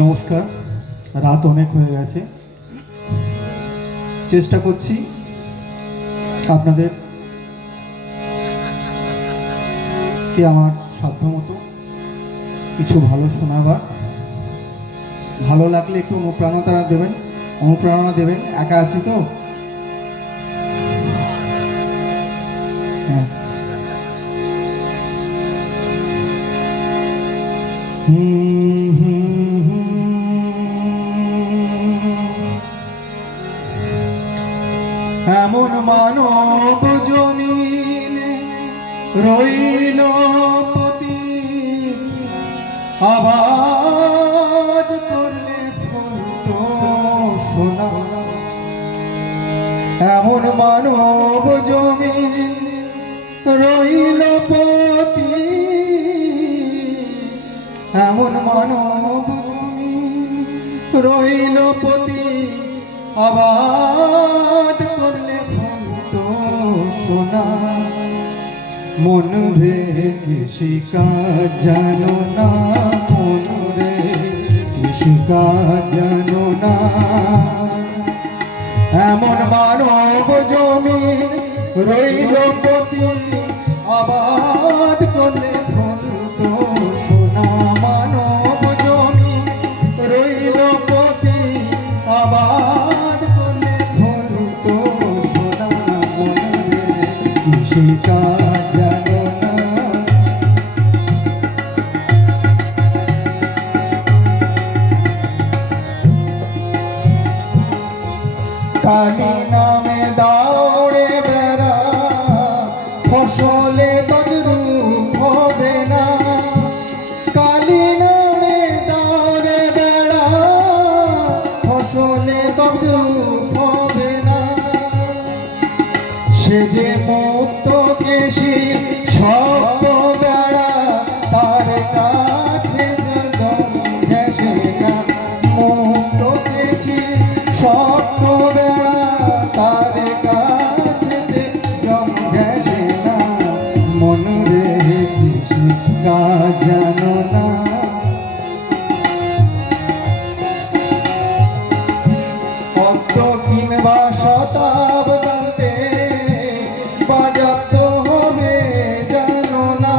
নমস্কার। রাত অনেক হয়ে গেছে, চেষ্টা করছি আপনাদের কে আমার সাধ্যমতো কিছু ভালো শোনাবার। ভালো লাগলে একটু অনুপ্রেরণা দেবেন। একা আছি তো। হ্যাঁ। এমন মানব জমিনে রইল পতিত, আবাদ করলে ফলত সোনা। এমন মানব জমিন রইল পতিত, এমন মানব জমিন রইল পতিত, আবাদ করলে ফলত সোনা। মন রে কৃষিকাজ জানো না, মন রে কৃষিকাজ জানো না। এমন মানব জমিন রইল পতিত, আবাদ করলে ফলত সোনা। মানব জমিন রইল পতিত, আবাদ করলে ফলত সোনা। মন রে কৃষিকাজ জানো না। কালী নামে দাওড়ে বেড়া, ফসলে তজরূপ হবে না। কালী নামে দাওড়ে বেড়া, ফসলে তজরূপ হবে না। সে যে মুক্ত কেশী শক্ত বেড়া, তার কাছে ঘেঁষে না। মুক্ত কেশী শক্ত বেড়া, তার কাছে জম ঘেঁষে না। মন রে কৃষিকাজ জানো না। পদ্ম কিংবা শতাব্দীতে বাজাত হবে জানো না।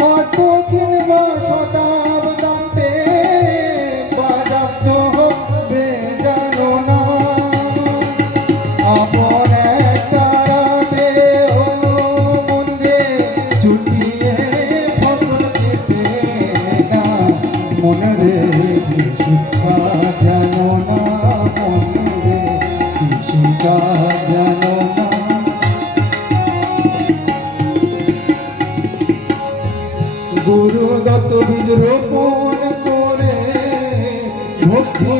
পদ্ম কিংবা শতাব্দীতে বাজাত হবে জানো না। আপন একতারাতে ও মন রে ছুটিয়ে ফসল খেতে না। মন রে কৃষিকাজ জানো না, মন রে কৃষিকাজ জানো না। গুরুগত বীজ রোপণ করে ভক্তি